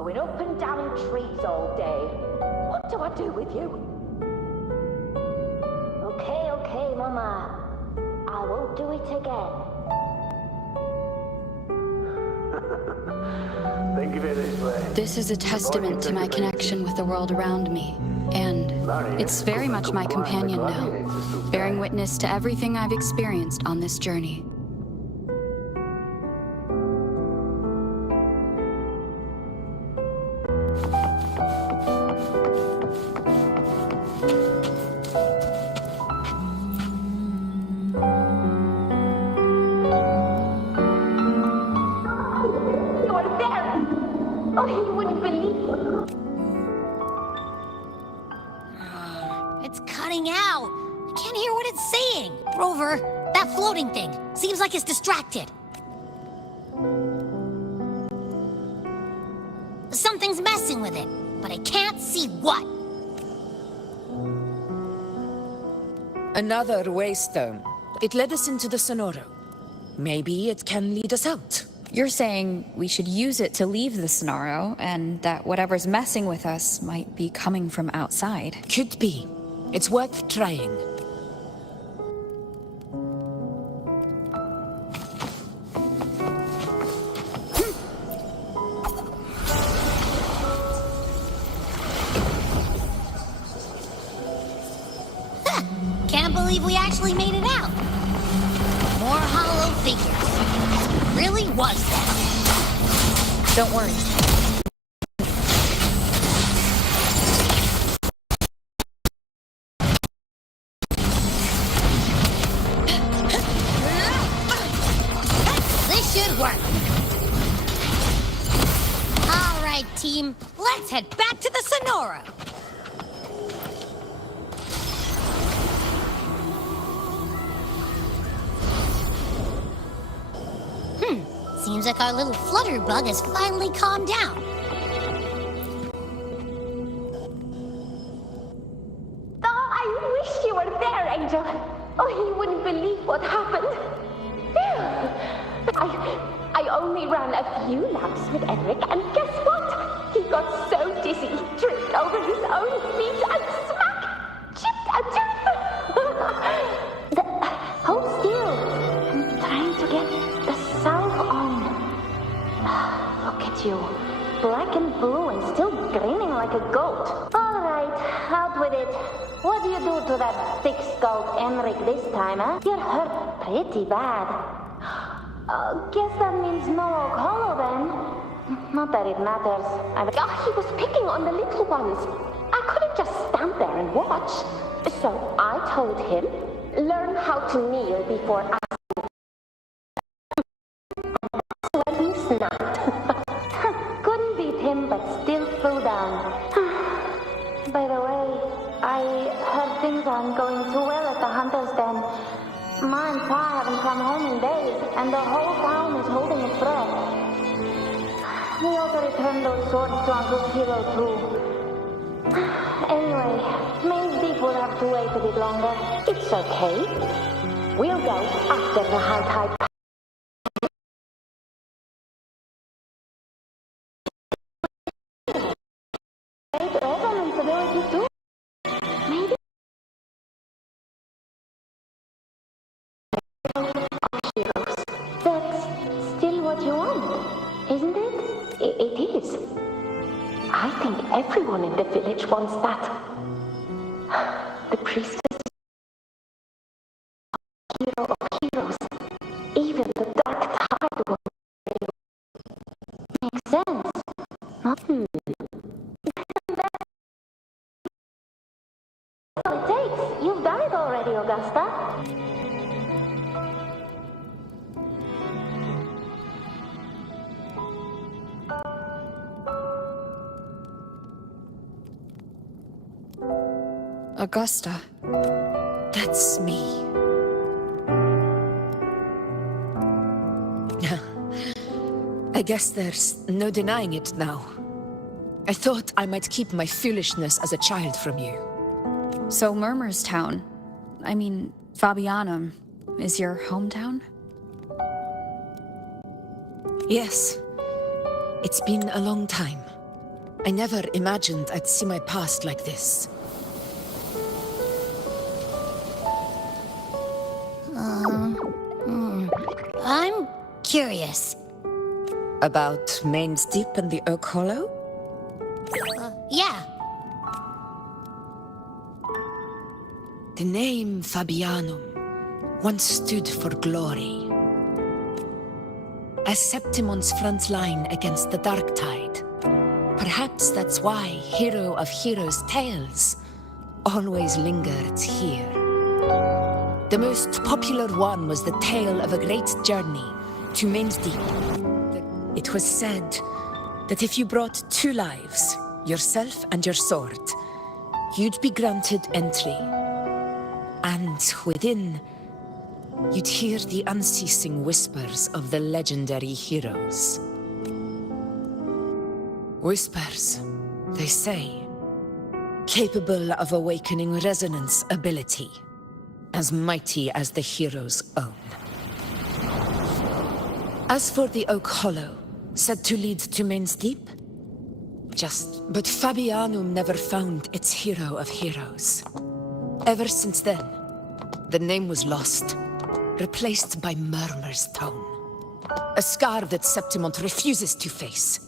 Going up and down trees all day. What do I do with you? Okay, Mama. I won't do it again. Thank you very much. This is a testament to my connection with the world around me. And it's very much my companion now, bearing witness to everything I've experienced on this journey. Oh, he wouldn't believe it. It's cutting out. I can't hear what it's saying. Rover, that floating thing. Seems like it's distracted. Something's messing with it, but I can't see what. Another waystone. It led us into the Sonoro. Maybe it can lead us out. You're saying we should use it to leave the Sonoro, and that whatever's messing with us might be coming from outside. Could be. It's worth trying. Can't believe we actually made it out. More hollow figures. Really was that? Don't worry. This should work. All right, team. Let's head back to the Sonoro. Seems like our little flutterbug has finally calmed down. Oh, I wish you were there, Angel. Oh, he wouldn't believe what happened. I only ran a few laps with Eric, and guess what? He got so dizzy, he tripped over his own feet and smack! Chipped a tooth! Hold still. I'm trying to get the salve on. Look at you. Black and blue and still grinning like a goat. All right, out with it. What do you do to that thick-skulled Emmerich this time, huh? You're hurt pretty bad. Guess that means no Oak Hollow then. Not that it matters. He was picking on the little ones. I couldn't just stand there and watch. So I told him, learn how to kneel before asking. And that's when he snapped. Couldn't beat him, but still flew down. By the way, I heard things aren't going too well at the Hunter's Den. Ma and Pa haven't come home in days, and the whole town is holding its breath. We also returned those swords to Uncle Hero, too. Anyway, Maze Deep will have to wait a bit longer. It's okay. We'll go after the high tide. Resonance ability, too. Maybe. Heroes. That's still what you want, isn't it? It is. I think everyone in the village wants that. The priestess, hero of heroes, even the dark tide one. Makes sense. Nothing. That's all it takes. You've done it already, Augusta. Augusta. That's me. I guess there's no denying it now. I thought I might keep my foolishness as a child from you. So Murmur's town, I mean, Fabianum, is your hometown? Yes. It's been a long time. I never imagined I'd see my past like this. I'm curious. About Main's Deep and the Oak Hollow? Yeah. The name Fabianum once stood for glory. As Septimon's front line against the Dark Tide. Perhaps that's why Hero of Heroes' tales always lingered here. The most popular one was the tale of a great journey to Main's Deep. It was said that if you brought 2 lives, yourself and your sword, you'd be granted entry. And within, you'd hear the unceasing whispers of the legendary heroes. Whispers, they say, capable of awakening resonance ability, as mighty as the hero's own. As for the Oak Hollow, said to lead to Main's Deep, but Fabianum never found its hero of heroes. Ever since then, the name was lost, replaced by Murmur's Tone, a scar that Septimont refuses to face.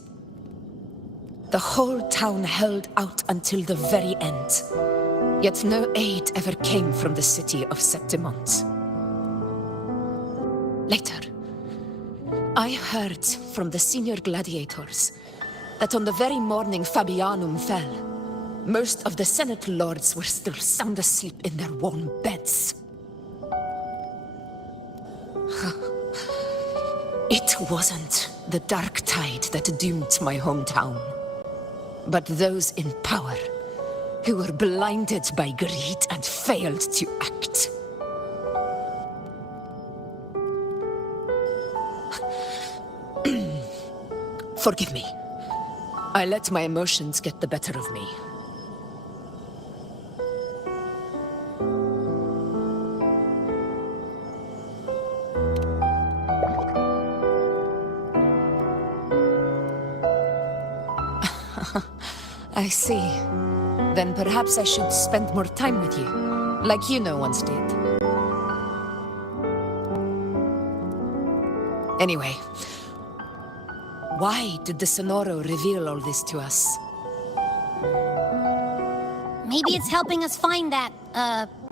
The whole town held out until the very end, yet no aid ever came from the city of Septimont. Later, I heard from the senior gladiators that on the very morning Fabianum fell, most of the Senate lords were still sound asleep in their warm beds. It wasn't the Dark Tide that doomed my hometown, but those in power who were blinded by greed and failed to act. Forgive me. I let my emotions get the better of me. I see. Then perhaps I should spend more time with you, like Yuno once did. Anyway, why did the Sonoro reveal all this to us? Maybe it's helping us find that,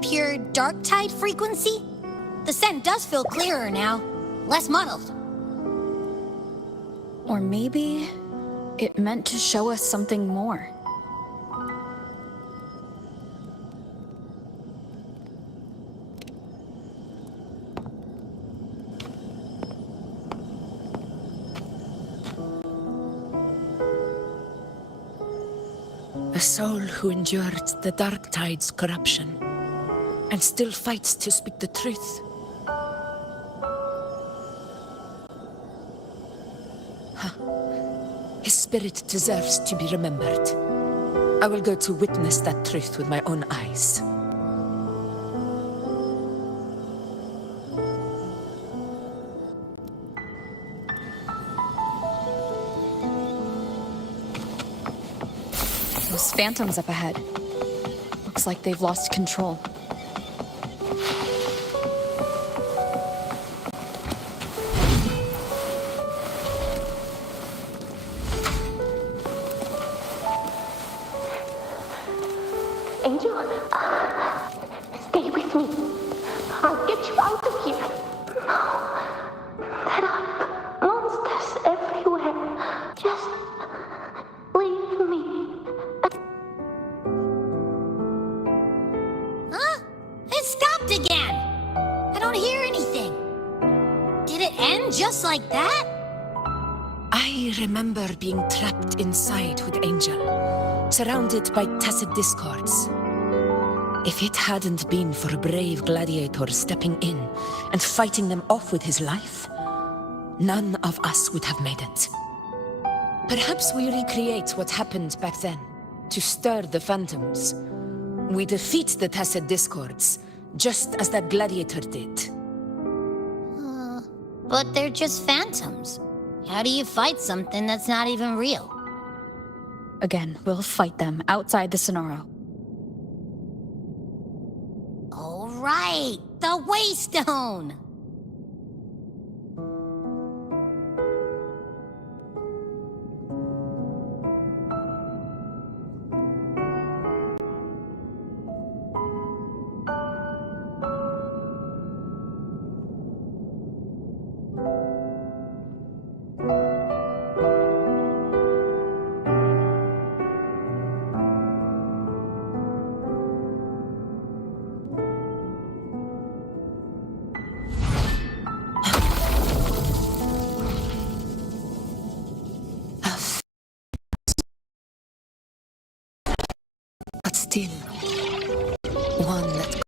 pure dark tide frequency? The scent does feel clearer now, less muddled. Or maybe it meant to show us something more. A soul who endured the Dark Tide's corruption and still fights to speak the truth. His spirit deserves to be remembered. I will go to witness that truth with my own eyes. Those phantoms up ahead. Looks like they've lost control. Angel, stay with me. I'll get you out of here. There are monsters everywhere. Just leave me. Huh? It stopped again! I don't hear anything. Did it end just like that? I remember being trapped inside with Angel, surrounded by tacit discords. If it hadn't been for a brave gladiator stepping in and fighting them off with his life, none of us would have made it. Perhaps we recreate what happened back then, to stir the phantoms. We defeat the tacit discords, just as that gladiator did. But they're just phantoms. How do you fight something that's not even real? Again, we'll fight them outside the Sonoro. All right, the Waystone! But still, one that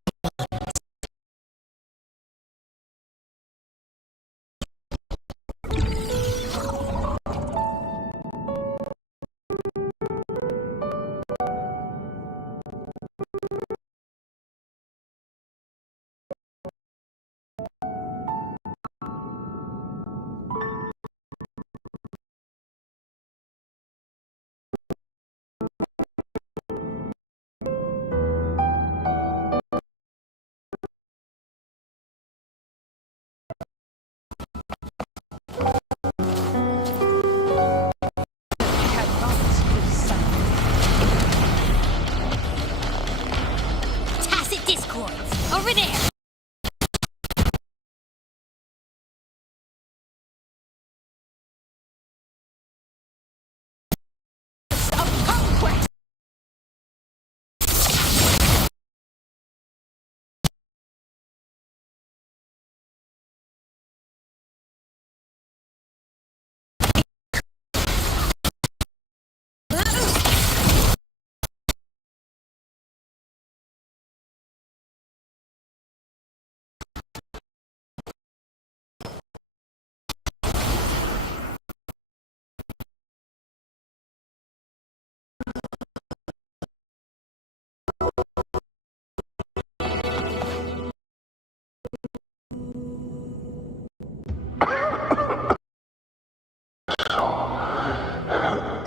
Tacit discords! Over there!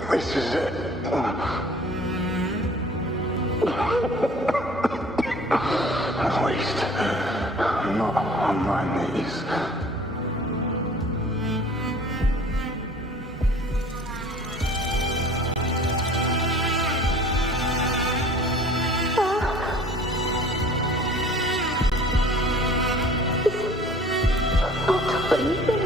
This is it. At least, I'm not on my knees. Not breathing.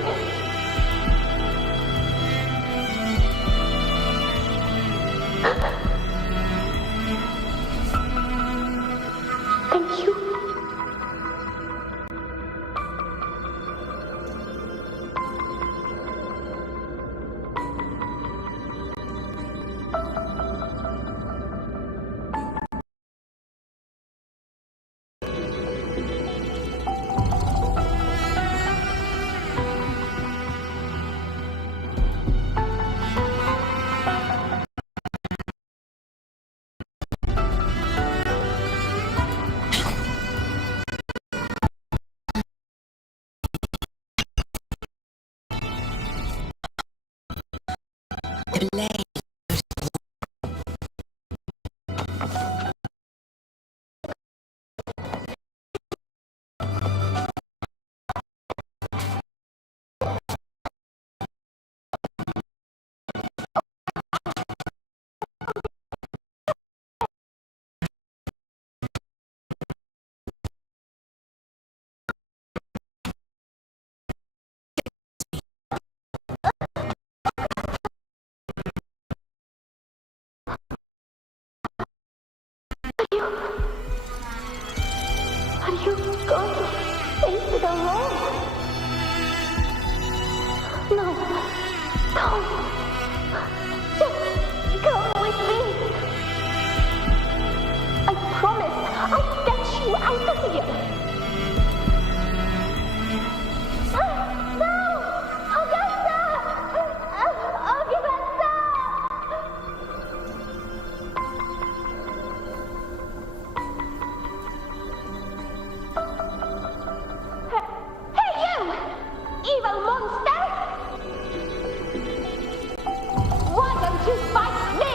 Thank you. the blade. Are you going to face it alone? No. Don't. Just come with me. I promise I'll get you out of here. No! Augusta! Augusta! Hey, you! Evil monster! Why don't you fight me?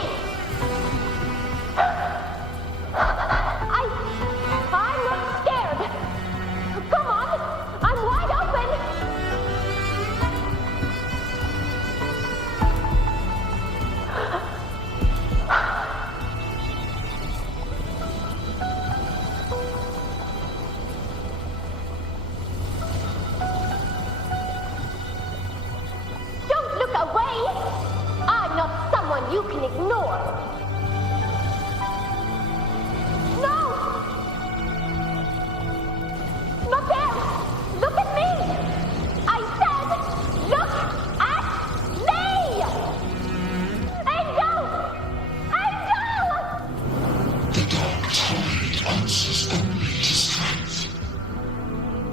ignore. No! Not there! Look at me! I said, look at me! Angel! Angel! The dark tide answers only to strength.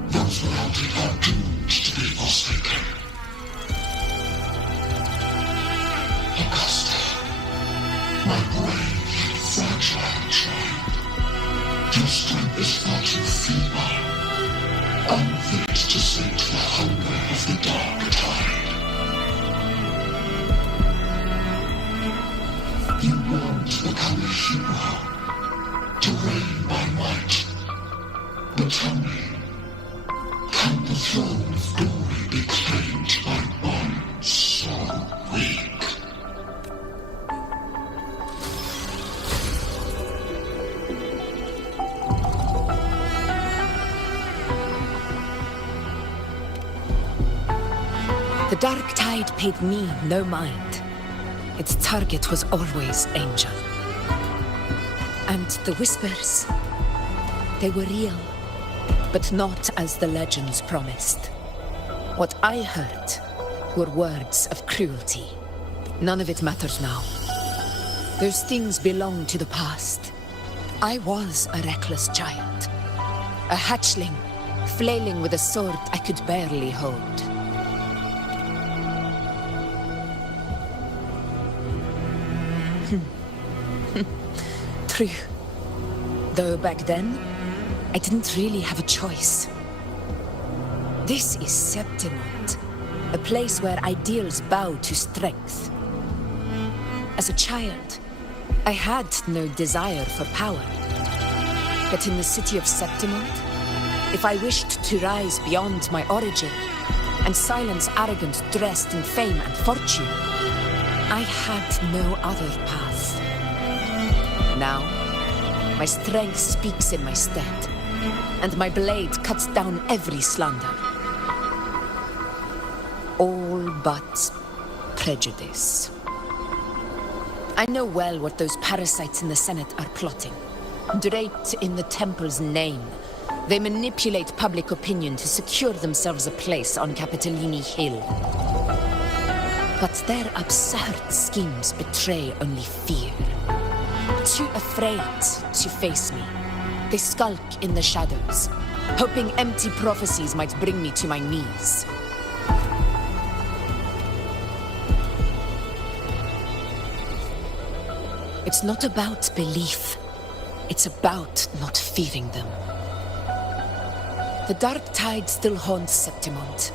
Those without it are doomed to be forsaken. Augusta, my brave yet fragile child, your strength is far too feeble, unfit to sate the hunger of the dark tide. You want to become a hero, to reign by might. But tell me, can the throne of glory be claimed by one so weak? The dark tide paid me no mind. Its target was always Angel. And the whispers, they were real, but not as the legends promised. What I heard were words of cruelty. None of it matters now. Those things belong to the past. I was a reckless child. A hatchling, flailing with a sword I could barely hold. True. Though back then, I didn't really have a choice. This is Septimont, a place where ideals bow to strength. As a child, I had no desire for power. But in the city of Septimont, if I wished to rise beyond my origin and silence arrogance dressed in fame and fortune, I had no other path. Now, my strength speaks in my stead, and my blade cuts down every slander. All but prejudice. I know well what those parasites in the Senate are plotting. Draped in the Temple's name, they manipulate public opinion to secure themselves a place on Capitolini Hill. But their absurd schemes betray only fear. Too afraid to face me, they skulk in the shadows, hoping empty prophecies might bring me to my knees. It's not about belief. It's about not fearing them. The dark tide still haunts Septimont.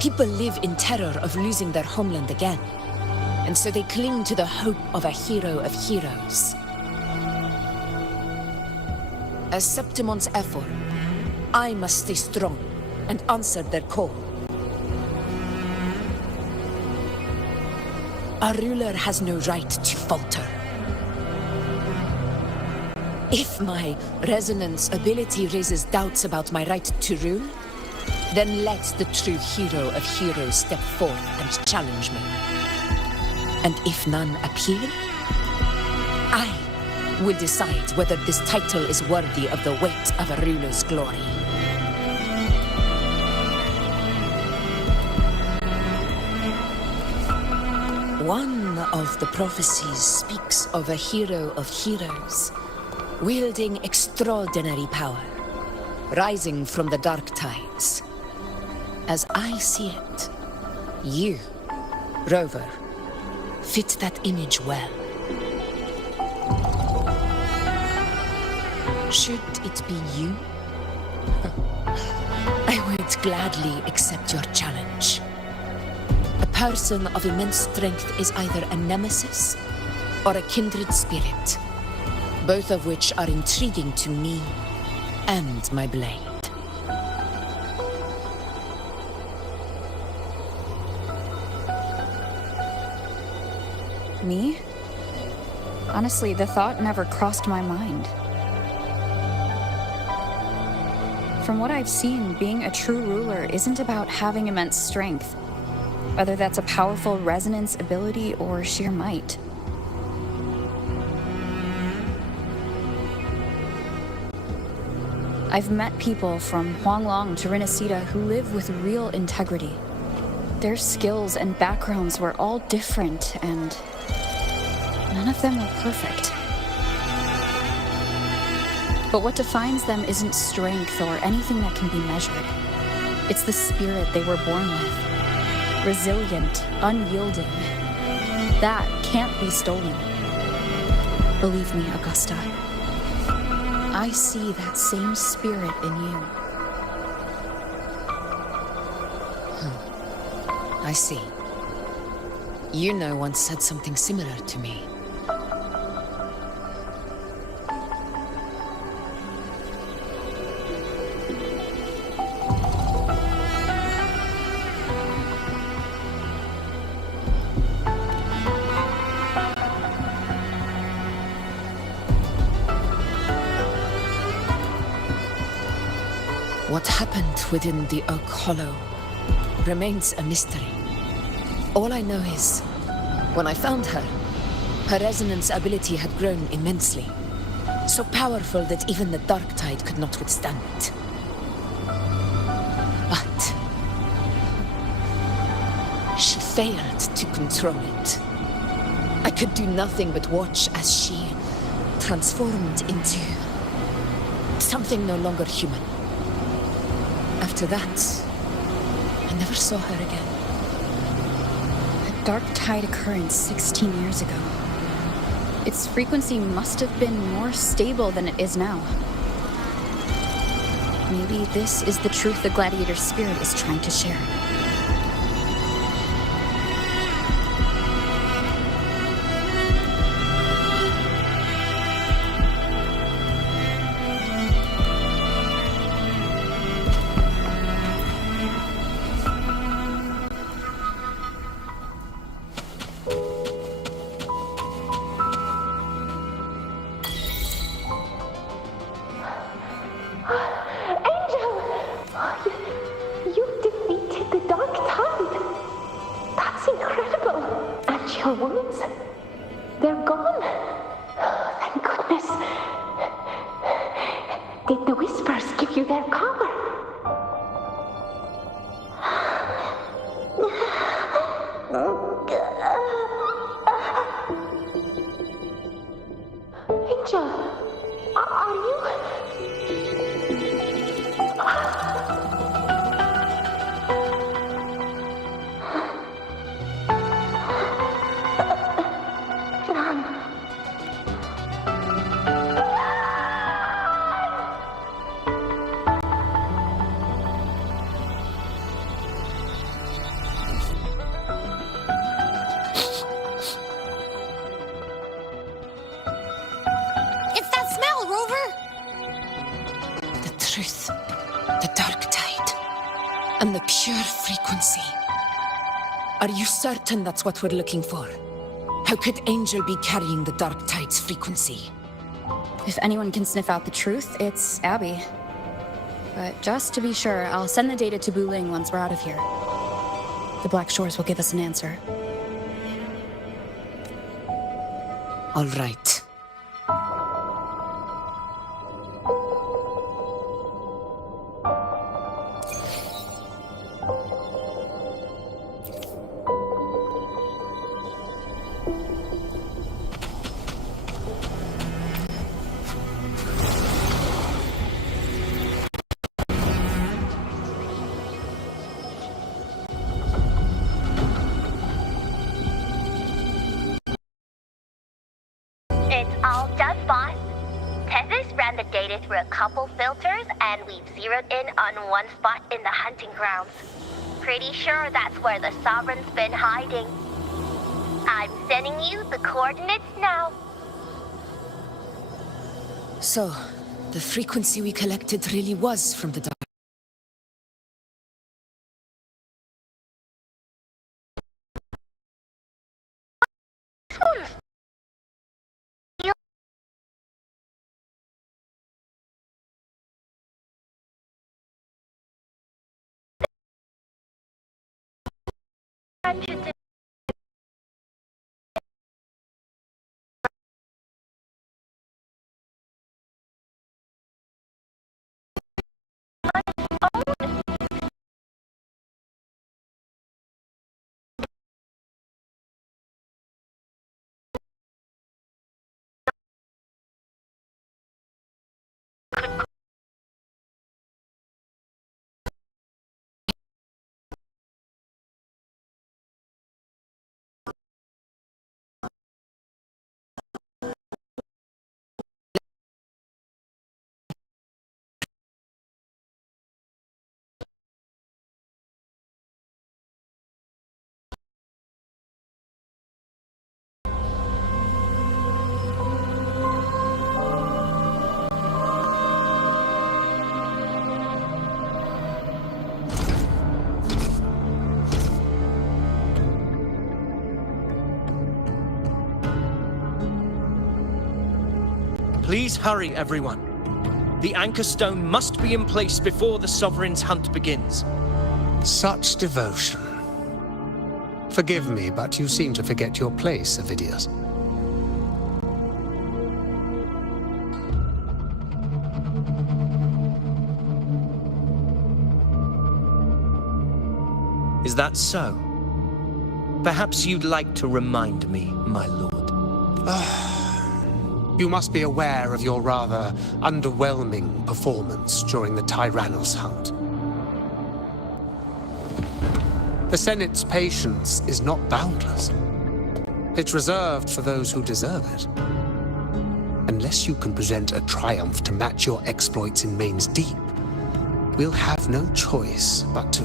People live in terror of losing their homeland again, and so they cling to the hope of a hero of heroes. As Septimont's effort, I must stay strong and answer their call. Our ruler has no right to falter. If my resonance ability raises doubts about my right to rule, then let the true hero of heroes step forth and challenge me. And if none appear, I will decide whether this title is worthy of the weight of a ruler's glory. One of the prophecies speaks of a hero of heroes, wielding extraordinary power, rising from the dark tides. As I see it, you, Rover, fit that image well. Should it be you? I would gladly accept your challenge. A person of immense strength is either a nemesis or a kindred spirit, both of which are intriguing to me and my blade. Me? Honestly, the thought never crossed my mind. From what I've seen, being a true ruler isn't about having immense strength, whether that's a powerful resonance ability or sheer might. I've met people from Huanglong to Rinascita who live with real integrity. Their skills and backgrounds were all different, and none of them were perfect. But what defines them isn't strength or anything that can be measured. It's the spirit they were born with. Resilient, unyielding. That can't be stolen. Believe me, Augusta. I see that same spirit in you. I see. Yuna once said something similar to me. What happened within the Oak Hollow remains a mystery. All I know is, when I found her, her resonance ability had grown immensely. So powerful that even the Dark Tide could not withstand it. But she failed to control it. I could do nothing but watch as she transformed into something no longer human. After that, I never saw her again. The Dark Tide occurrence 16 years ago. Its frequency must have been more stable than it is now. Maybe this is the truth the Gladiator spirit is trying to share. You defeated the Dark Tide. That's incredible. And your wounds, they're gone. Thank goodness. Did the Whispers give you their power? Angel, are you... It's that smell, Rover! The truth, the Dark Tide, and the pure frequency. Are you certain that's what we're looking for? How could Angel be carrying the Dark Tide's frequency? If anyone can sniff out the truth, it's Abby. But just to be sure, I'll send the data to Buling once we're out of here. The Black Shores will give us an answer. All right. It's all done, boss. Tethys ran the data through a couple filters, and we've zeroed in on one spot in the hunting grounds. Pretty sure that's where the Sovereign's been hiding. I'm sending you the coordinates now. So, the frequency we collected really was from the Dark. Please hurry, everyone. The anchor stone must be in place before the Sovereign's hunt begins. Such devotion. Forgive me, but you seem to forget your place, Avidius. Is that so? Perhaps you'd like to remind me, my lord. You must be aware of your rather underwhelming performance during the Tyrannos hunt. The Senate's patience is not boundless. It's reserved for those who deserve it. Unless you can present a triumph to match your exploits in Main's Deep, we'll have no choice but to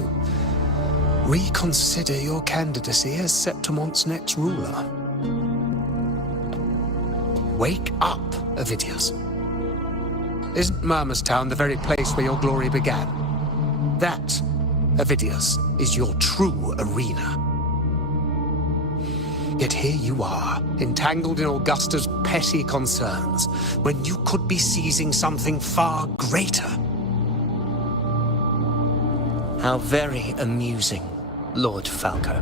reconsider your candidacy as Septimon's next ruler. Wake up, Avidius. Isn't Murmurstown the very place where your glory began? That, Avidius, is your true arena. Yet here you are, entangled in Augusta's petty concerns, when you could be seizing something far greater. How very amusing, Lord Falco.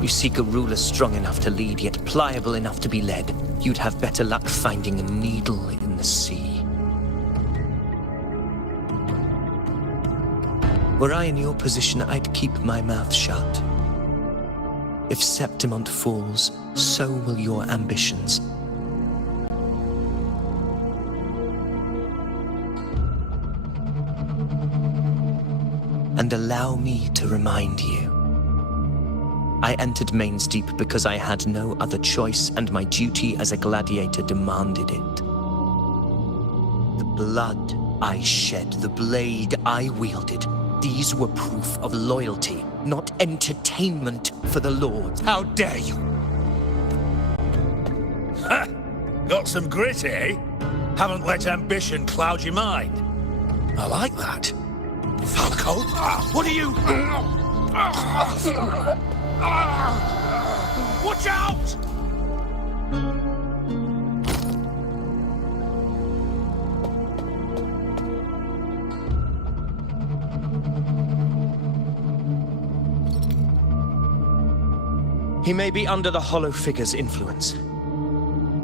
You seek a ruler strong enough to lead, yet pliable enough to be led. You'd have better luck finding a needle in the sea. Were I in your position, I'd keep my mouth shut. If Septimont falls, so will your ambitions. And allow me to remind you. I entered Main's Deep because I had no other choice, and my duty as a gladiator demanded it. The blood I shed, the blade I wielded, these were proof of loyalty, not entertainment for the Lord. How dare you! Ha! Got some grit, eh? Haven't let ambition cloud your mind. I like that. Falco, what are you... Watch out! He may be under the Hollow Figure's influence.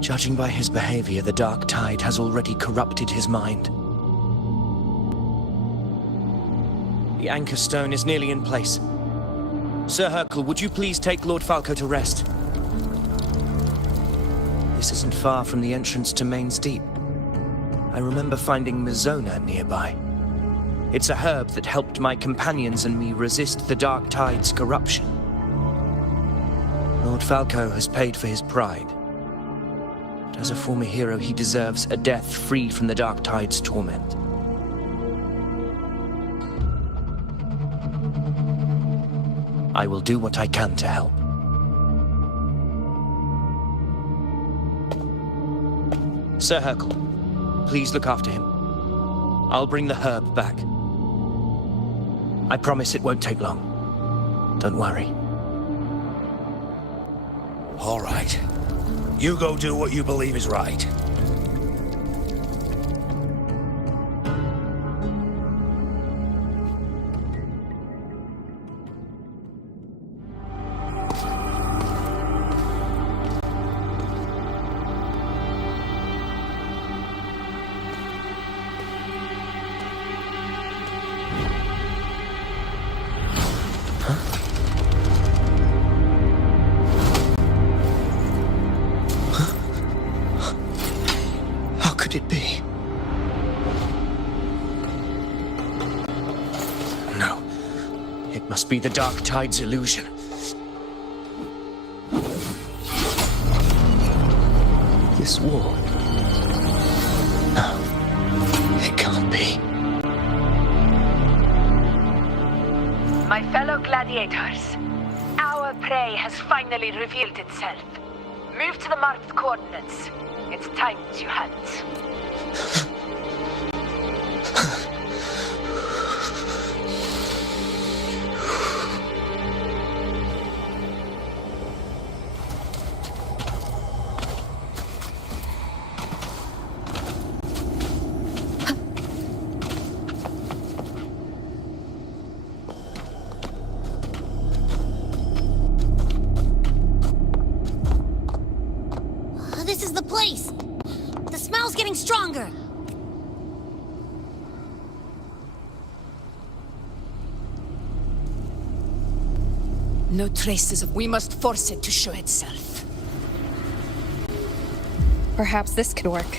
Judging by his behavior, the Dark Tide has already corrupted his mind. The anchor stone is nearly in place. Sir Hercule, would you please take Lord Falco to rest? This isn't far from the entrance to Main's Deep. I remember finding Mizona nearby. It's a herb that helped my companions and me resist the Dark Tide's corruption. Lord Falco has paid for his pride. But as a former hero, he deserves a death free from the Dark Tide's torment. I will do what I can to help. Sir Hercule, please look after him. I'll bring the herb back. I promise it won't take long. Don't worry. All right. You go do what you believe is right. It be? No. It must be the Dark Tide's illusion. This wall. No. It can't be. My fellow gladiators, our prey has finally revealed itself. Move to the marked coordinates. It's time to hunt. this is the place. The smell's getting stronger. No traces of... We must force it to show itself. Perhaps this could work.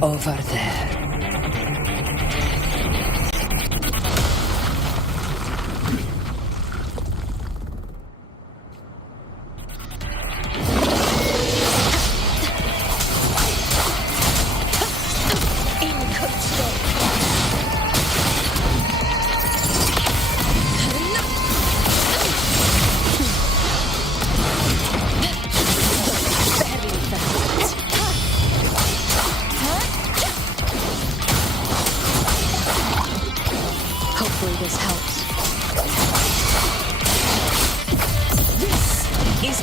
Over there. Hopefully this helps. This is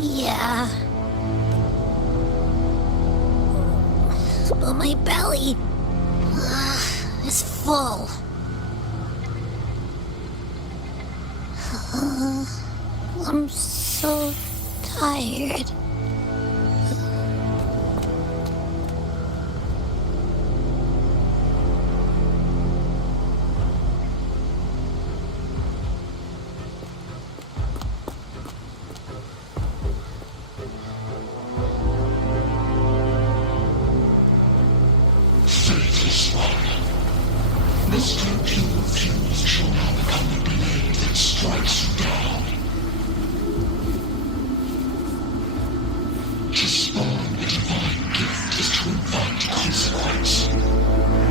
Yeah. But my belly is full. I'm so tired. Fate is one. Mr. Pure Fuse shall now become the blade that strikes you down. To spawn a divine gift is to invite consequence.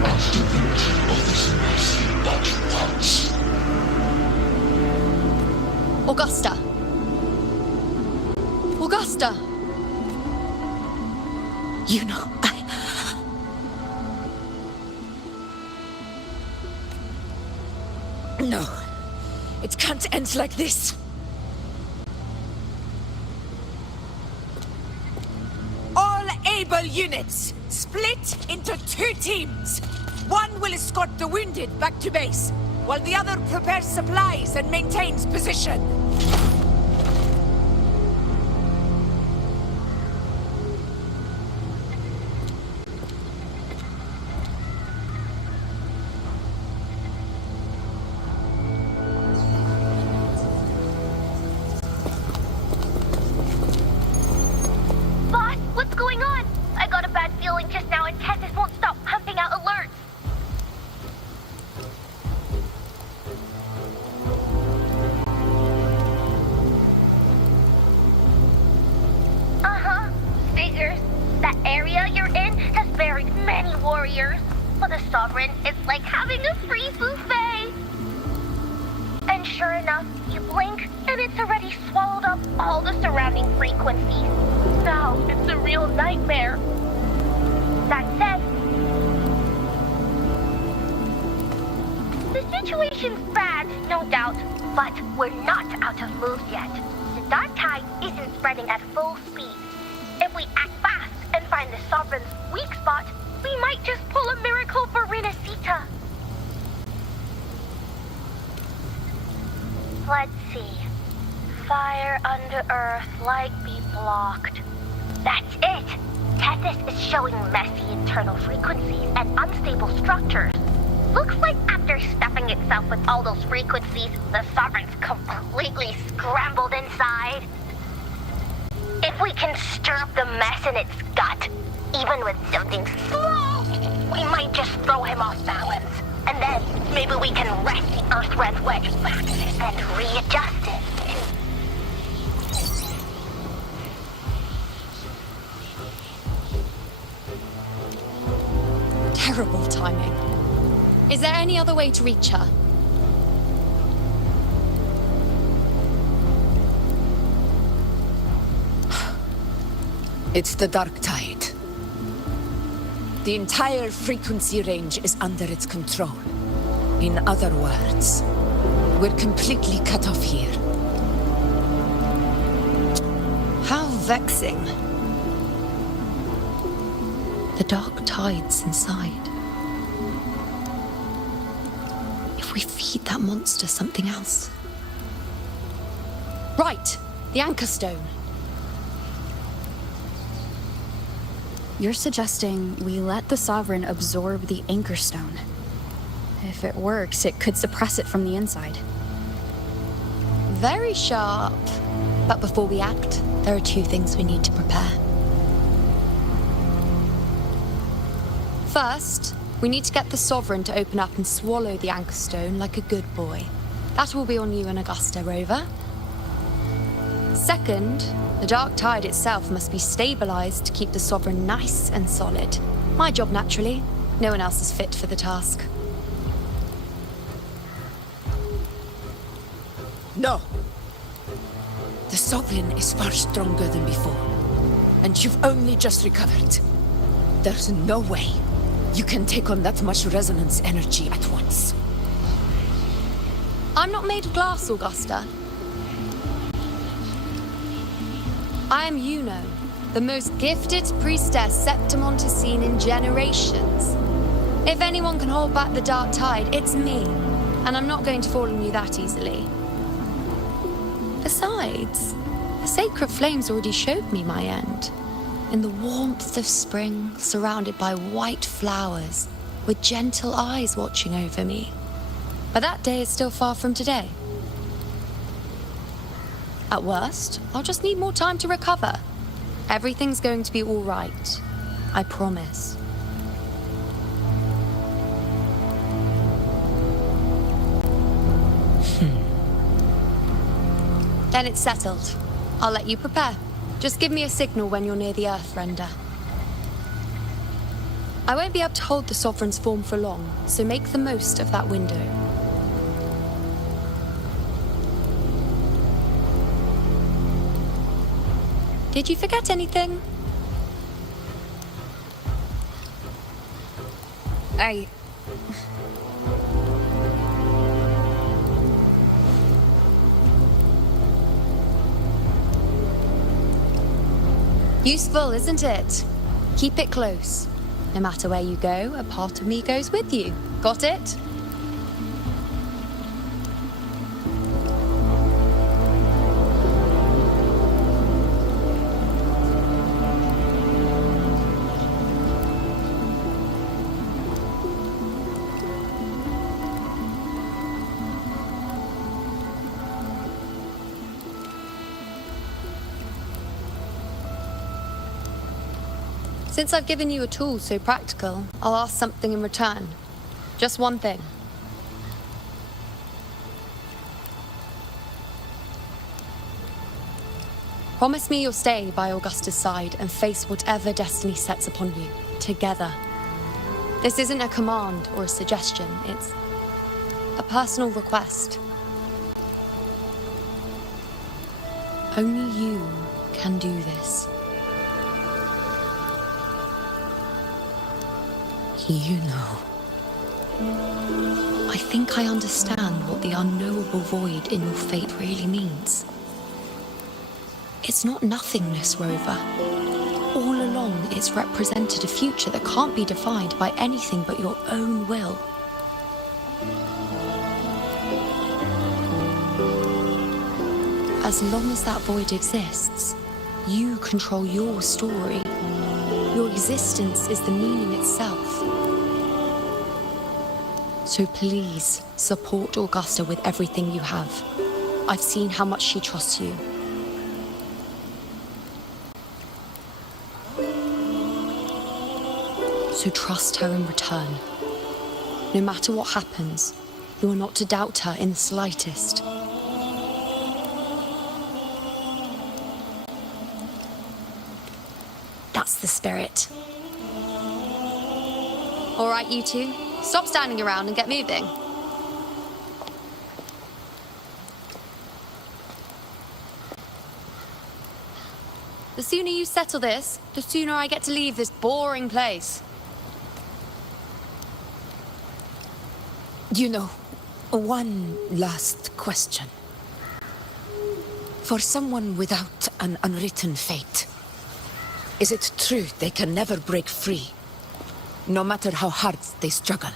And divinity offers mercy but once. Augusta! Augusta! You know, No. It can't end like this. All able units, split into 2 teams. One will escort the wounded back to base, while the other prepares supplies and maintains position. Boss, what's going on? I got a bad feeling just now and Tessus won't stop pumping out alerts. Uh-huh. Figures. That area you're in has buried many warriors. For the Sovereign, it's like having a free buffet. And sure enough, you blink, and it's already swallowed up all the surrounding frequencies. Now it's a real nightmare. That said, the situation's bad, no doubt, but we're not out of moves yet. The dark tide isn't spreading at full speed. If we act fast and find the Sovereign's weak spot, we might just pull a miracle for Rinascita. Let's see. Fire under earth, light be blocked. That's it! Tethys is showing messy internal frequencies and unstable structures. Looks like after stuffing itself with all those frequencies, the Sovereign's completely scrambled inside. If we can stir up the mess in its gut, even with something small, we might just throw him off balance. And then maybe we can wrest the Earthred wedge back and readjust it. Terrible timing. Is there any other way to reach her? It's the dark tide. The entire frequency range is under its control. In other words, we're completely cut off here. How vexing. The dark tide's inside. If we feed that monster something else. Right! The Anchor Stone. You're suggesting we let the Sovereign absorb the Anchor Stone. If it works, it could suppress it from the inside. Very sharp. But before we act, there are two things we need to prepare. First, we need to get the Sovereign to open up and swallow the Anchor Stone like a good boy. That will be on you and Augusta, Rover. Second, the dark tide itself must be stabilized to keep the Sovereign nice and solid. My job, naturally. No one else is fit for the task. No! The Sovereign is far stronger than before. And you've only just recovered. There's no way you can take on that much resonance energy at once. I'm not made of glass, Augusta. I am Juno, the most gifted priestess Septimon has seen in generations. If anyone can hold back the dark tide, it's me. And I'm not going to fall on you that easily. Besides, the sacred flames already showed me my end. In the warmth of spring, surrounded by white flowers, with gentle eyes watching over me. But that day is still far from today. At worst, I'll just need more time to recover. Everything's going to be all right. I promise. Then it's settled. I'll let you prepare. Just give me a signal when you're near the Earthrender. I won't be able to hold the Sovereign's form for long, so make the most of that window. Did you forget anything? Useful, isn't it? Keep it close. No matter where you go, a part of me goes with you. Got it? Since I've given you a tool so practical, I'll ask something in return. Just one thing. Promise me you'll stay by Augusta's side and face whatever destiny sets upon you, together. This isn't a command or a suggestion, it's a personal request. Only you can do this. You know. I think I understand what the unknowable void in your fate really means. It's not nothingness, Rover. All along, it's represented a future that can't be defined by anything but your own will. As long as that void exists, you control your story. Your existence is the meaning itself. So please, support Augusta with everything you have. I've seen how much she trusts you. So trust her in return. No matter what happens, you are not to doubt her in the slightest. That's the spirit. All right, you two. Stop standing around and get moving. The sooner you settle this, the sooner I get to leave this boring place. You know, one last question. For someone without an unwritten fate, is it true they can never break free, no matter how hard they struggle?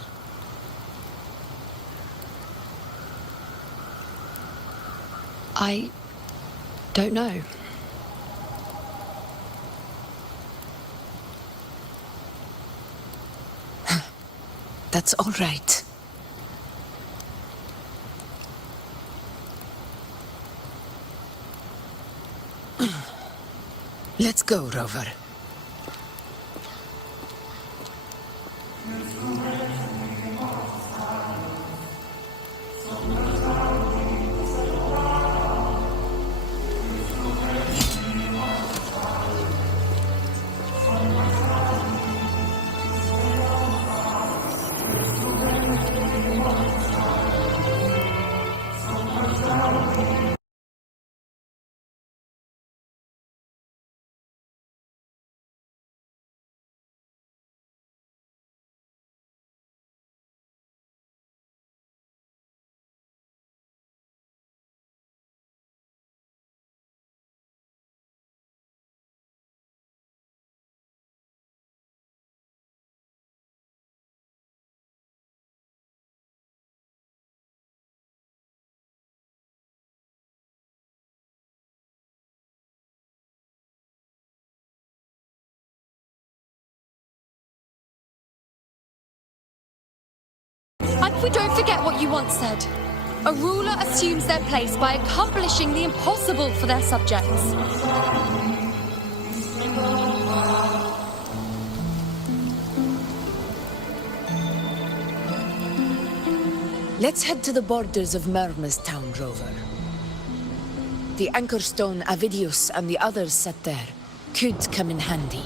I don't know. That's all right. Let's go, Rover. And we don't forget what you once said. A ruler assumes their place by accomplishing the impossible for their subjects. Let's head to the borders of Merma's town, Rover. The anchor stone Avidius and the others set there could come in handy.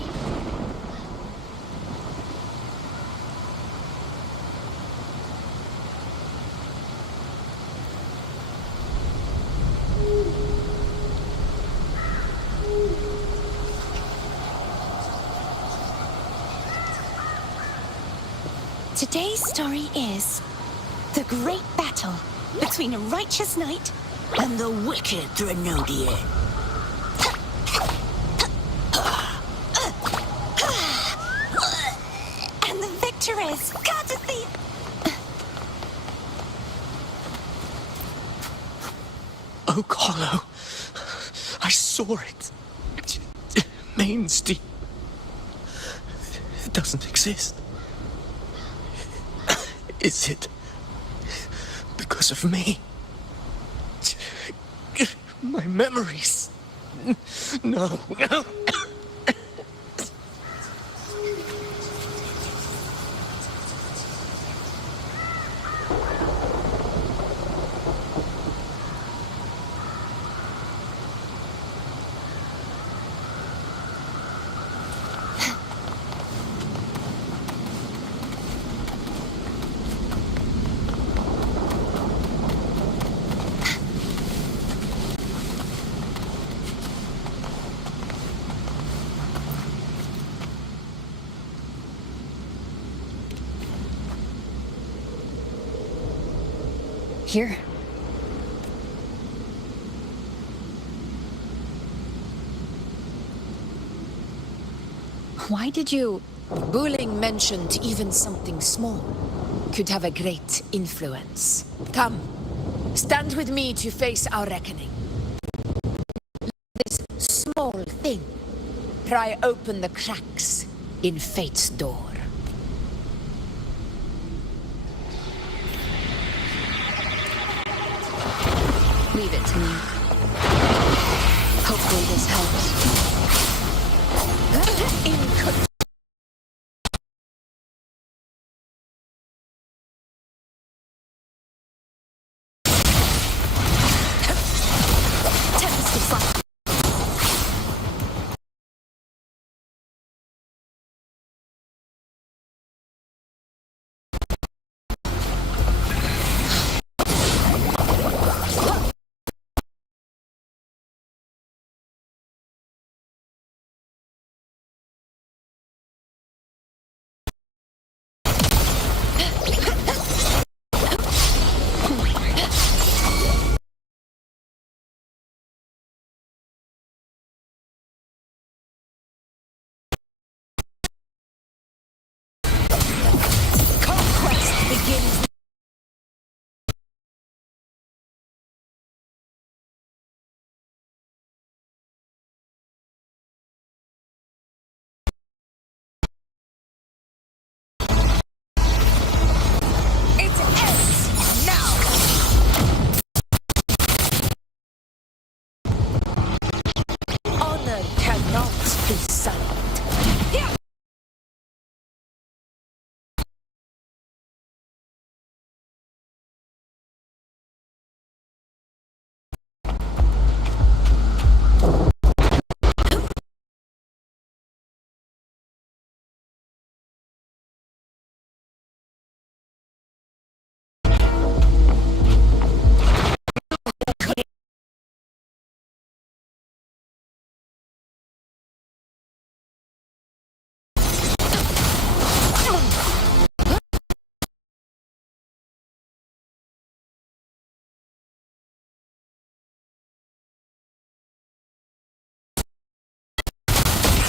Today's story is the great battle between a righteous knight and the wicked Threniodian. And the victor is courtesy. Oak Hollow. I saw it. Mains Deep. It doesn't exist. Is it because of me? My memories. No. Here. Why did you... Bulling mentioned even something small could have a great influence. Come, stand with me to face our reckoning. This small thing pry open the cracks in fate's door. Leave it to me. Hopefully this helps.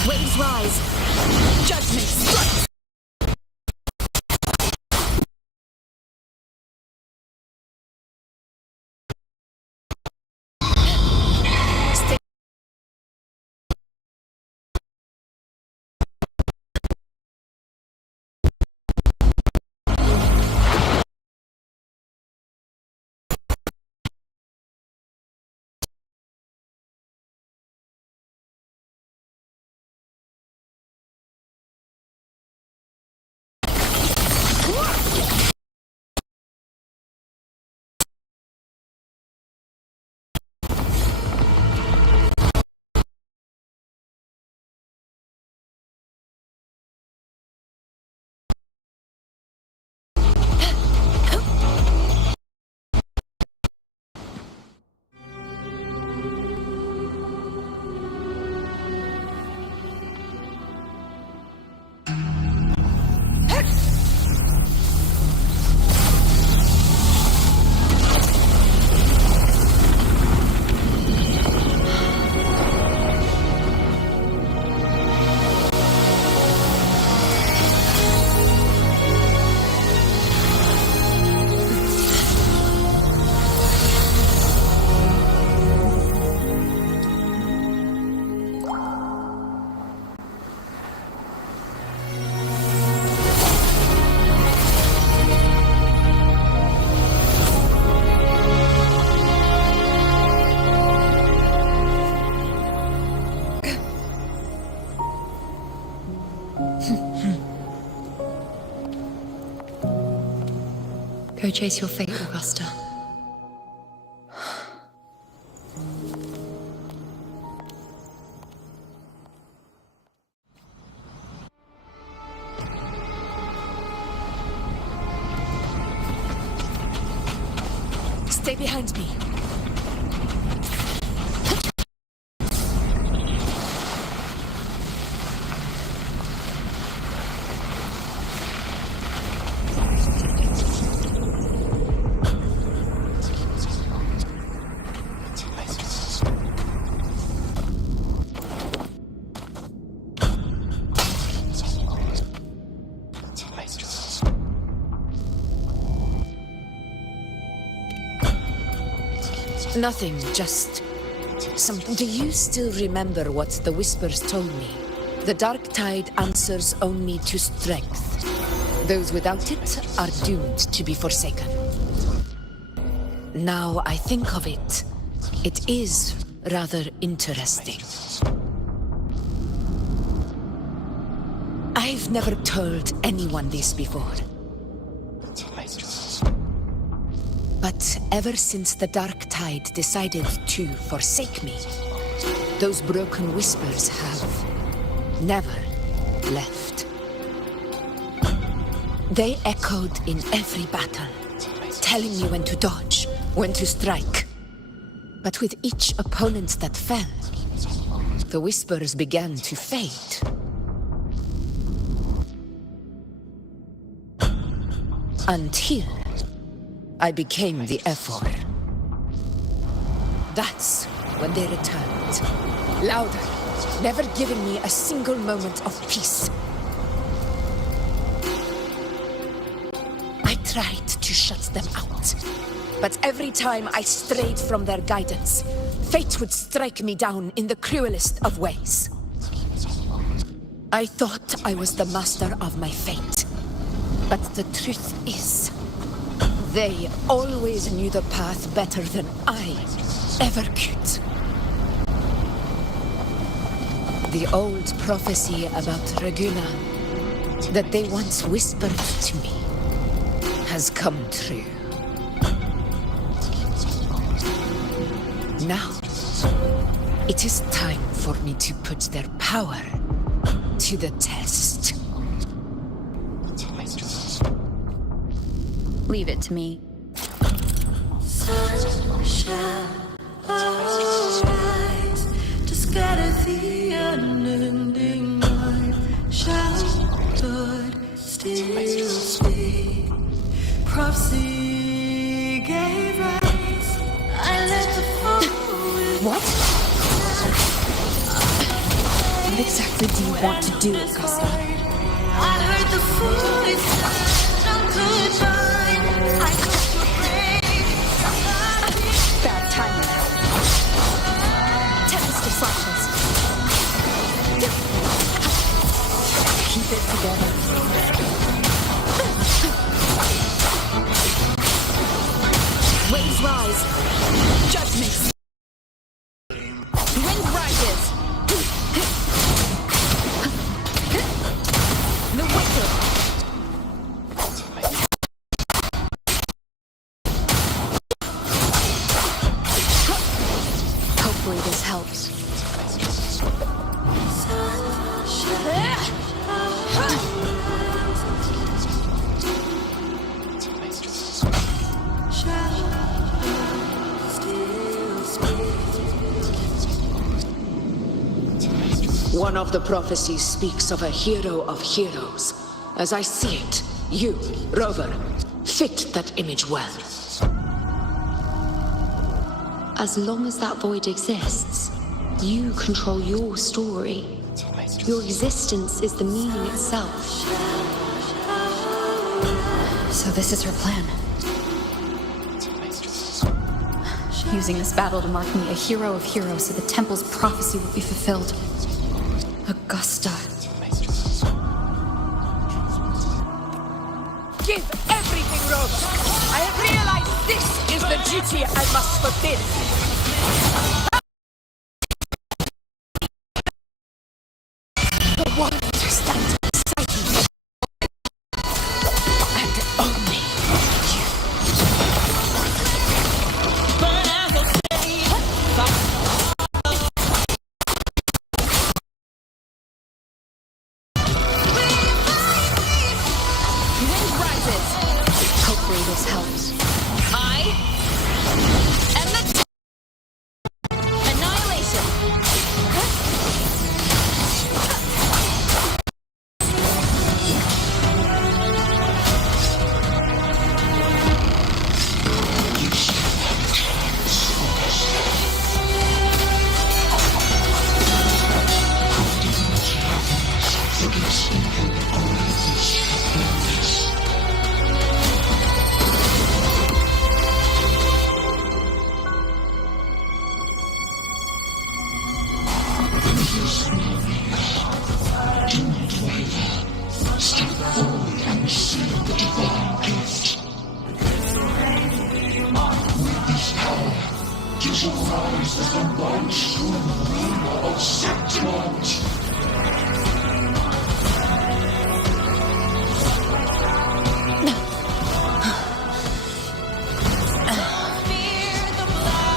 Waves rise. Judgment strikes. Go chase your fate, Augusta. Stay behind me. Nothing, just something. Do you still remember what the Whispers told me? The dark tide answers only to strength. Those without it are doomed to be forsaken. Now I think of it, it is rather interesting. I've never told anyone this before. But ever since the dark tide decided to forsake me, those broken whispers have never left. They echoed in every battle, telling me when to dodge, when to strike. But with each opponent that fell, the whispers began to fade. Until I became the F4. That's when they returned. Louder, never giving me a single moment of peace. I tried to shut them out, but every time I strayed from their guidance, fate would strike me down in the cruelest of ways. I thought I was the master of my fate, but the truth is, they always knew the path better than I ever could. The old prophecy about Raguna that they once whispered to me has come true. Now, it is time for me to put their power to the test. Leave it to me. Sun shall arise to scatter the unending night. Shall Lord still speak? Prophecy gave rise. I let the fall. What? What exactly do you want to do, Augusta? I heard the foolish sound goodbye. Bad timing. Tempest of flashes. Keep it together. Waves rise. Judgment. Wind rises. The wicked. Hopefully this helps. One of the prophecies speaks of a hero of heroes. As I see it, you, Rover, fit that image well. As long as that void exists, you control your story. Your existence is the meaning itself. So this is her plan. Using this battle to mark me a hero of heroes so the temple's prophecy will be fulfilled. Augusta. Give everything, Rover! I have realized this is the duty I must fulfill. The one to stand beside me. And only you. But as I Wind rises. Hopefully this helps. I am the annihilation. is Rinascita. Do not waver. Step forward and receive the divine gift. With this power, you shall rise as the one true ruler of Septimont.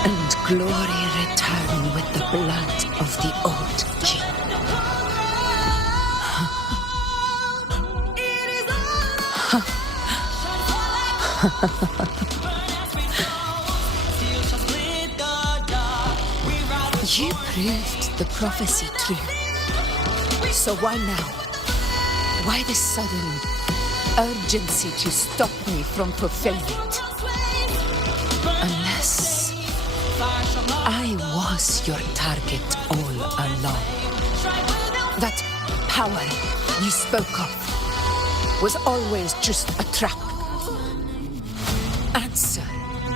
And glory return with the blood of the old king. You proved the prophecy true. So why now? Why this sudden urgency to stop me from fulfilling it? Unless I was your target all along. That power you spoke of was always just a trap. Answer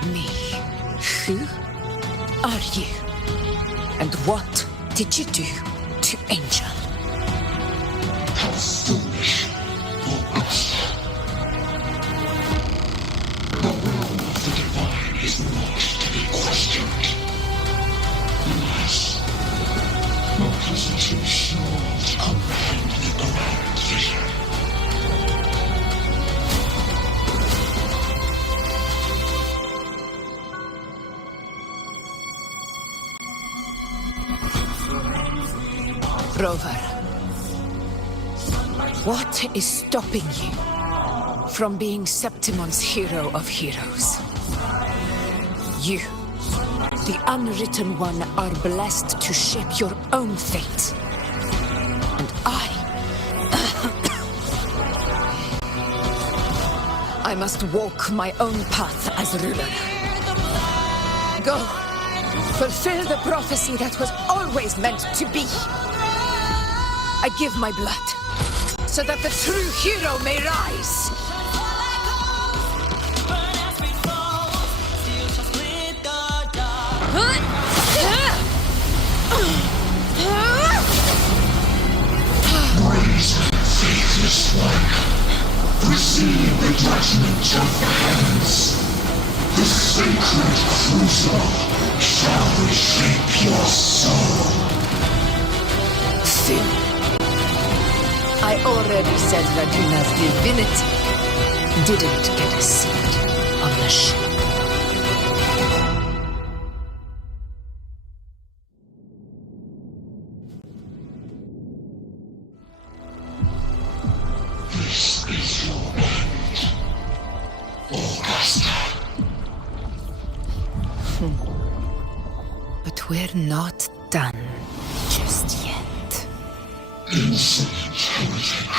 me. Who are you? And what did you do to Angel? How foolish, Augusta. The will of the divine is not to be questioned. Unless one is too small to comprehend the grand vision. Rover, what is stopping you from being Septimon's hero of heroes? You, the unwritten one, are blessed to shape your own fate. And I must walk my own path as ruler. Go, fulfill the prophecy that was always meant to be. I give my blood, so that the true hero may rise. Brazen, faithless one, receive the judgment of the heavens. The sacred crucible shall reshape your soul. Phil, I already said Laguna's divinity didn't get a seat on the ship. This is your end, Augusta. But we're not done just yet. Insolent heretic.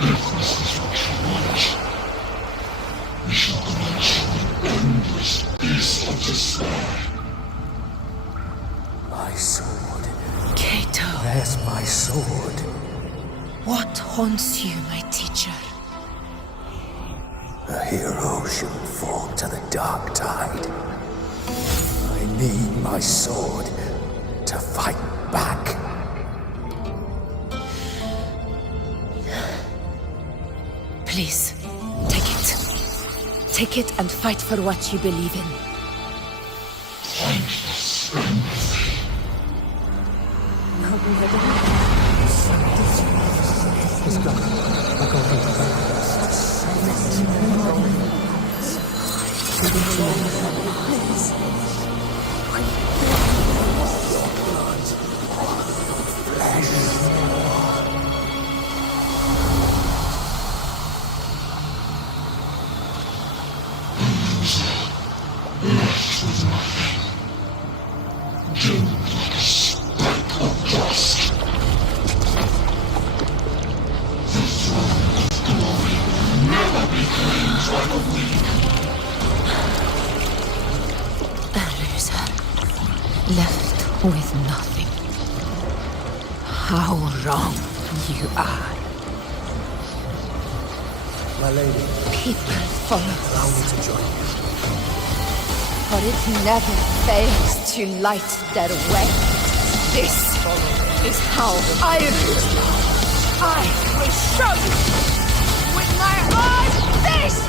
If this is what you want, we shall grant you an endless peace of despair. My sword. Cato. Where's my sword? What haunts you, my teacher? A hero shouldn't fall to the dark tide. I need my sword to fight back. Please, take it. Take it and fight for what you believe in. Thankless empathy. Left with nothing. Doomed like a speck of dust. The throne of glory will never be claimed by the weak. A loser. Left with nothing. How wrong you are. My lady, People follow allow me us. to join you. for it never fails to light their way. This is how I will. I will show you with my eyes this!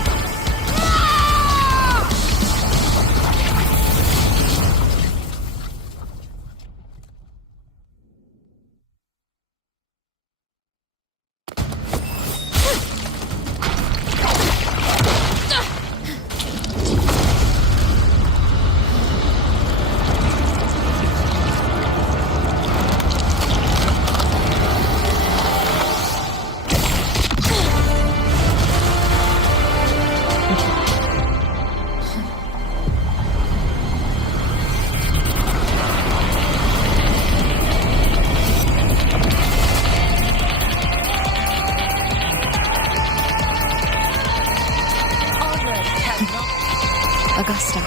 Augusta,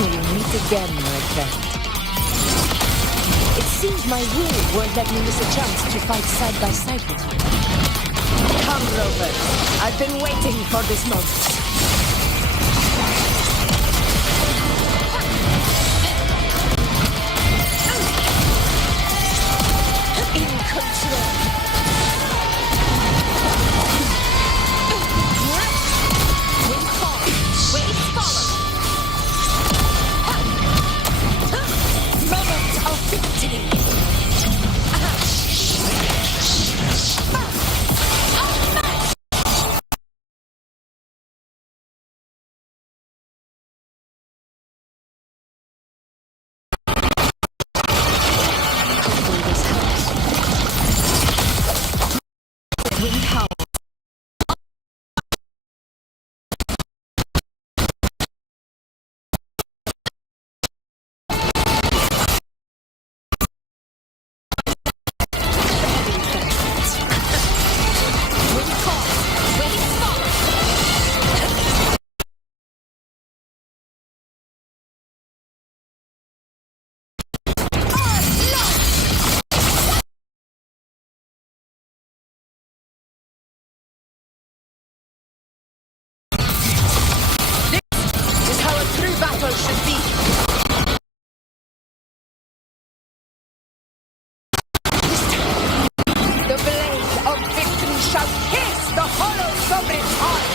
we will meet again, my friend. It seems my will won't let me miss a chance to fight side by side with you. Come, Rover. I've been waiting for this moment. In control. Should be. This time, the blade of victory shall pierce the hollows of its heart.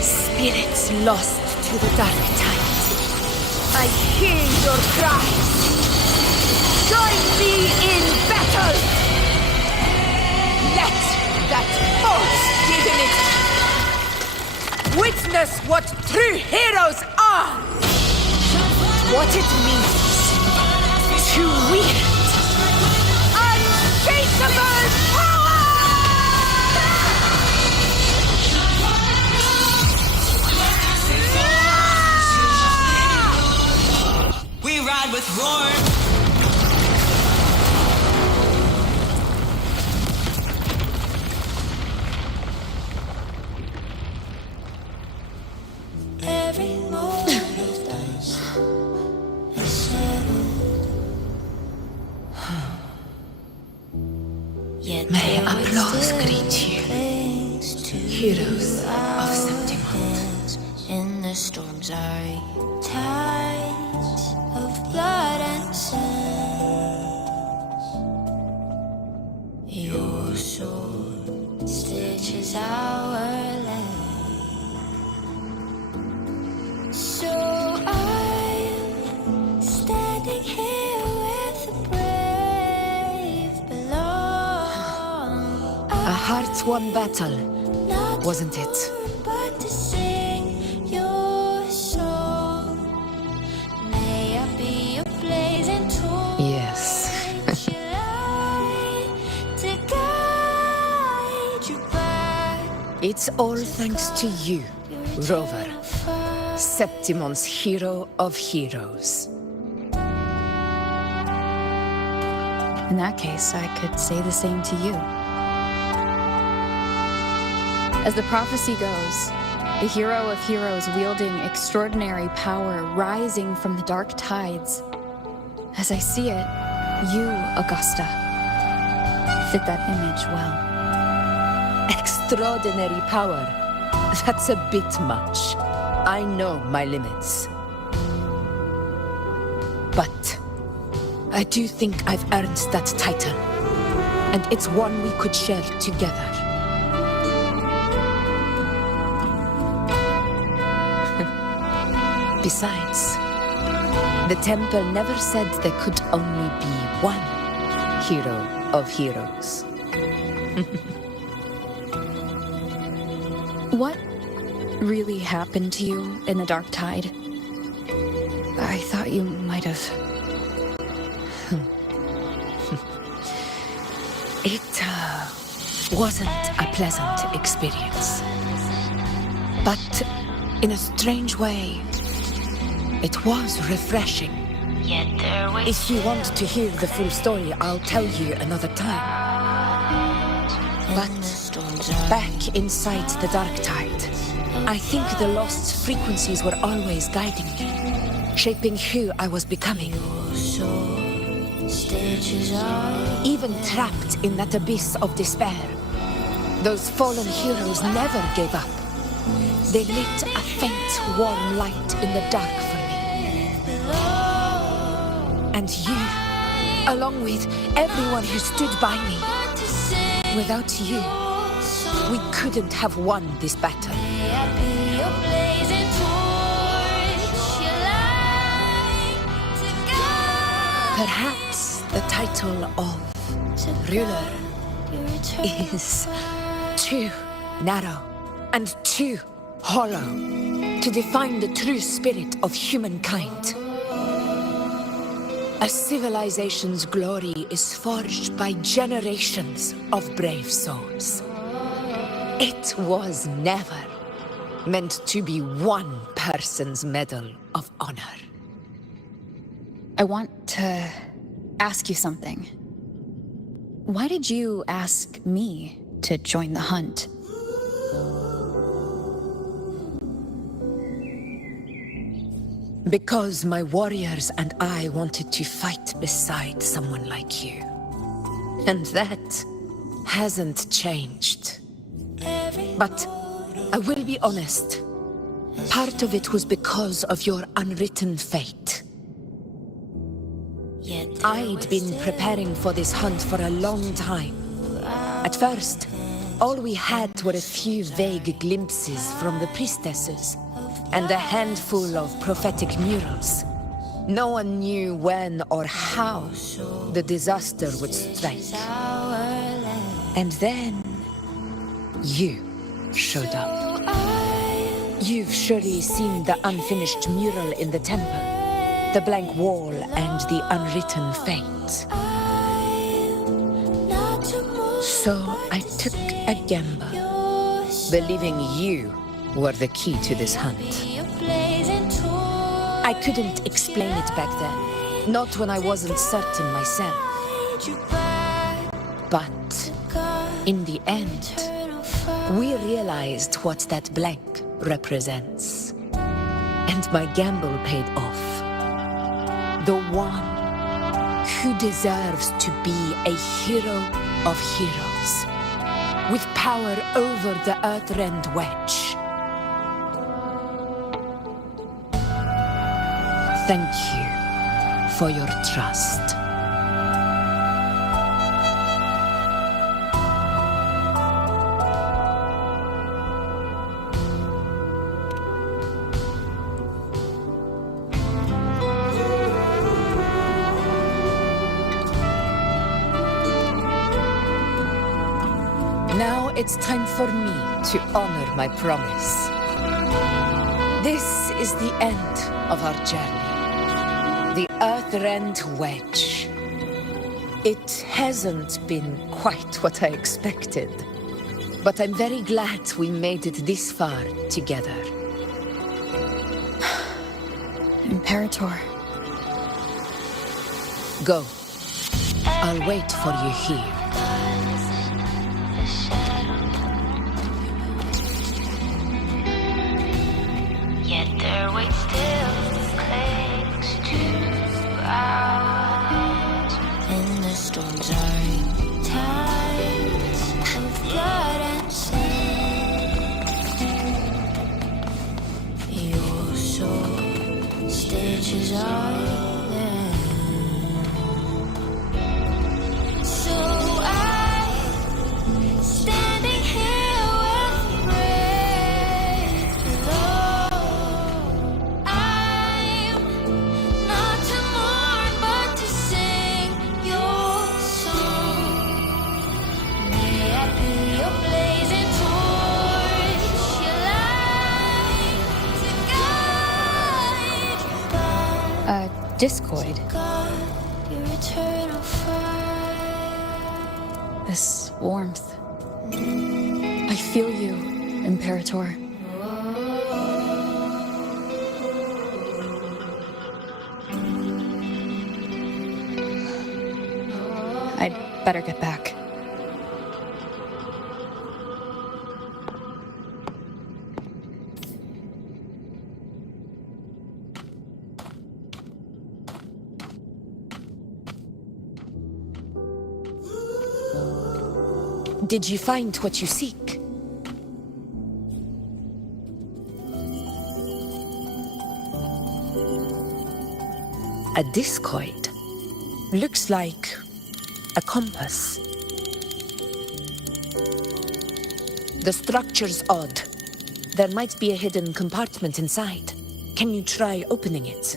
Spirits lost to the dark tide. I hear your cries. Join me in battle! Let that false divinity witness what true heroes are! What it means to wield unshakable power! We ride with roar. us greet you, heroes of Septimont. In the storms are tides of blood and sand. Your sword stitches our land. So I'm standing here with the brave below. A heart-won battle, wasn't it? But to sing your song, may I be a blazing torch. Yes. To guide you back. It's all thanks to you, Rover, Septimon's hero of heroes. In that case, I could say the same to you. As the prophecy goes, the hero of heroes wielding extraordinary power rising from the dark tides. As I see it, you, Augusta, fit that image well. Extraordinary power. That's a bit much. I know my limits. But I do think I've earned that title. And it's one we could share together. Besides, the temple never said there could only be one hero of heroes. What really happened to you in the dark tide? I thought you might have... It wasn't a pleasant experience. But in a strange way, it was refreshing. Yet there was If you want to hear the full story, I'll tell you another time. But back inside the dark tide, I think the lost frequencies were always guiding me, shaping who I was becoming. Even trapped in that abyss of despair, those fallen heroes never gave up. They lit a faint, warm light in the dark for me. And you, along with everyone who stood by me. Without you, we couldn't have won this battle. Perhaps the title of ruler is too narrow and too hollow to define the true spirit of humankind. A civilization's glory is forged by generations of brave souls. It was never meant to be one person's medal of honor. I want to ask you something. Why did you ask me to join the hunt? Because my warriors and I wanted to fight beside someone like you. And that hasn't changed. But I will be honest. Part of it was because of your unwritten fate. I'd been preparing for this hunt for a long time. At first, all we had were a few vague glimpses from the priestesses and a handful of prophetic murals. No one knew when or how the disaster would strike. And then you showed up. You've surely seen the unfinished mural in the temple, the blank wall and the unwritten fate. So I took a gamble, believing you were the key to this hunt. I couldn't explain it back then, not when I wasn't certain myself. But in the end, we realized what that blank represents. And my gamble paid off. The one who deserves to be a hero of heroes. with power over the Earthrend Wedge. Thank you for your trust. Now it's time for me to honor my promise. This is the end of our journey. The Earthrend Wedge. It hasn't been quite what I expected, but I'm very glad we made it this far together. Imperator. Go. I'll wait for you here. Yet their weight still clings to ground. In the storms are tides of blood and sin. Your soul stages island. So I'm standing here with brave alone. I'm not to mourn, but to sing your song. May I be your blazing torch, your light to guide. Discoid. God, your eternal fire. This warmth. I feel you, Imperator. I'd better get back. Did you find what you seek? A discoid. Looks like a compass. The structure's odd. There might be a hidden compartment inside. Can you try opening it?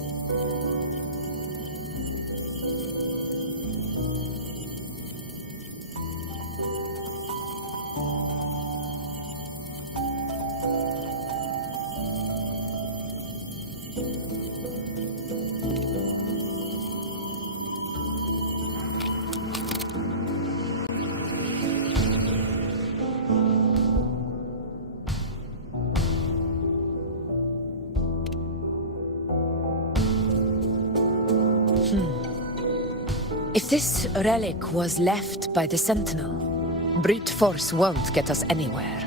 If this relic was left by the Sentinel, brute force won't get us anywhere.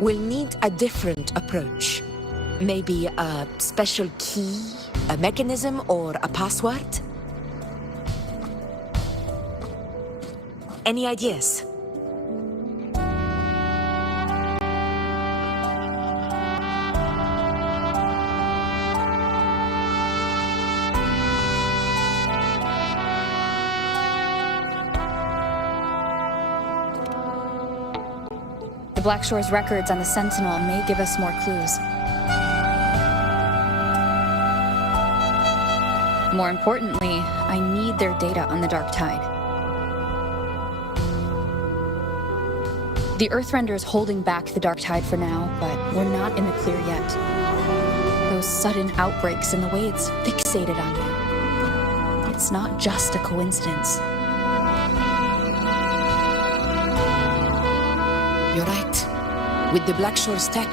We'll need a different approach. Maybe a special key, a mechanism, or a password? Any ideas? The Blackshore's records on the Sentinel may give us more clues. More importantly, I need their data on the Dark Tide. The Earthrender's holding back the Dark Tide for now, but we're not in the clear yet. Those sudden outbreaks and the way it's fixated on you. It's not just a coincidence. You're right. With the Blackshore's tech,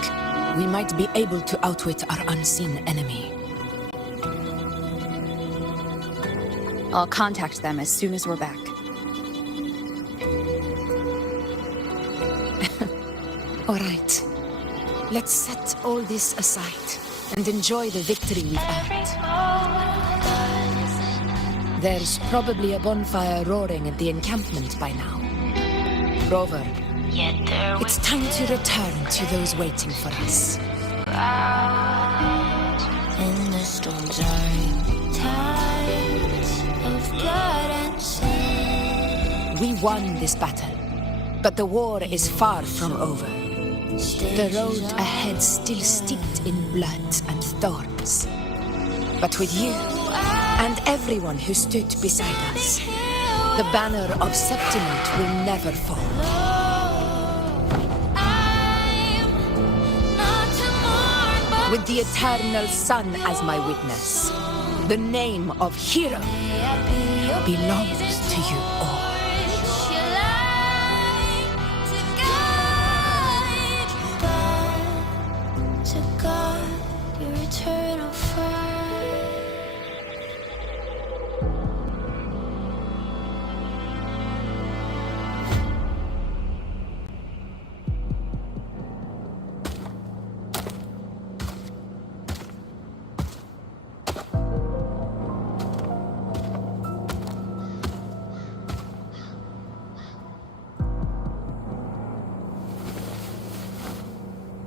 we might be able to outwit our unseen enemy. I'll contact them as soon as we're back. All right. Let's set all this aside and enjoy the victory we've earned. There's probably a bonfire roaring at the encampment by now. are over. It's time to return to those waiting for us. And the storms are in tides of blood and sin. We won this battle, but the war is far from over. The road ahead still steeped in blood and thorns. But with you, and everyone who stood beside us, the banner of Septimate will never fall. With the eternal sun as my witness, the name of hero belongs to you all. To God, your eternal fire.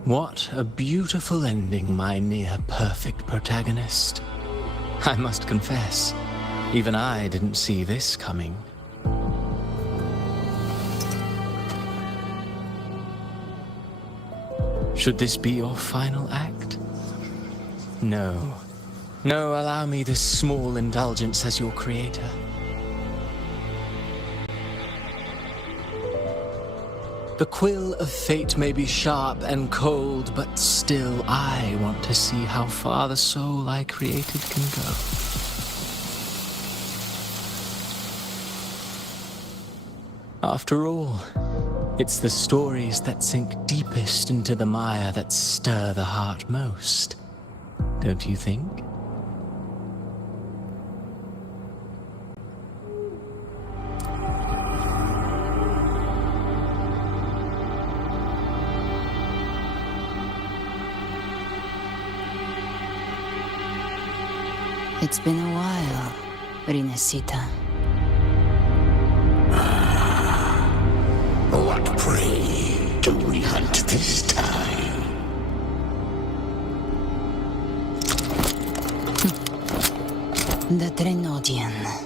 What a beautiful ending, my near-perfect protagonist. I must confess, even I didn't see this coming. Should this be your final act? No. No, allow me this small indulgence as your creator. The quill of fate may be sharp and cold, but still I want to see how far the soul I created can go. After all, it's the stories that sink deepest into the mire that stir the heart most, don't you think? It's been a while, Rinascita. What prey do we hunt this time? The Drenodian.